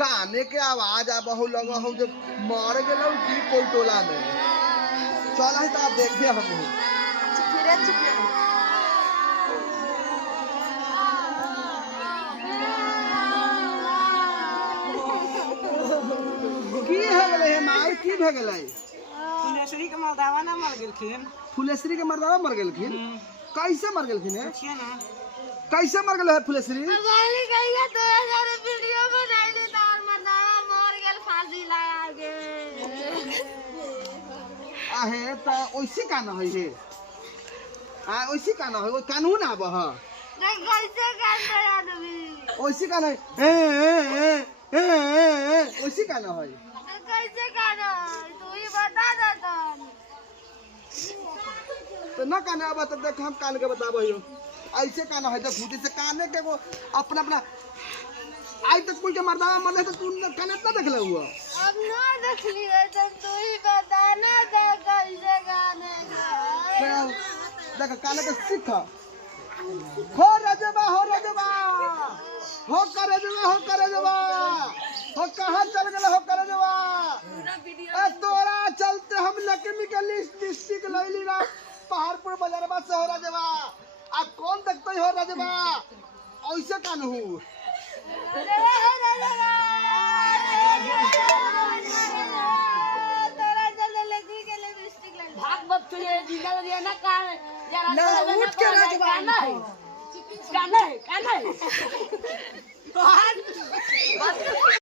काने के आवाज आ बहु लगा हो जब मार गेलो की कोई टोला में चल है तो आप देखिए हम की है गेले है मार की भे गेले फुलेश्वरी के मर्दावा ना मर गेलखिन। फुलेश्वरी के मर्दावा मर गेलखिन कैसे मर गेलखिन है पूछिए ना कैसे मर गेल है फुलेश्वरी वाली कहिया 2000 वीडियो बनाइले तार मर्दावा मर गेल फांसी लगा के आहे त ओइसे का न है हे आ ओइसे का न है ओ कानून आब ह कैसे करते आदमी ओइसे का न है ओइसे का न है कैसे करो तू ही बता दे तो न काने अब त देख हम कान के बताबो यो ऐसे का न है तो फूटी से काने के वो अपना अपना आज तक कोई के मर्दावा मरले तो तू काने न देख ले हुआ अब ना देख लिए तो तू ही बता ना दे कैसे गाने का देख काने के सीख हो रजबा हो करे जबा हो कहां चल गेल हो करे जबा ए तोरा चलते हम लक्ष्मी के डिस्ट्रिक्ट लैली ना पहाड़पुर बाजारबा से हो रजबा आ कौन देखते हो रजबा ऐसे कान हूं भाग बप तुझे जिंदा दिया ना कान ना उठ के रजबा कान है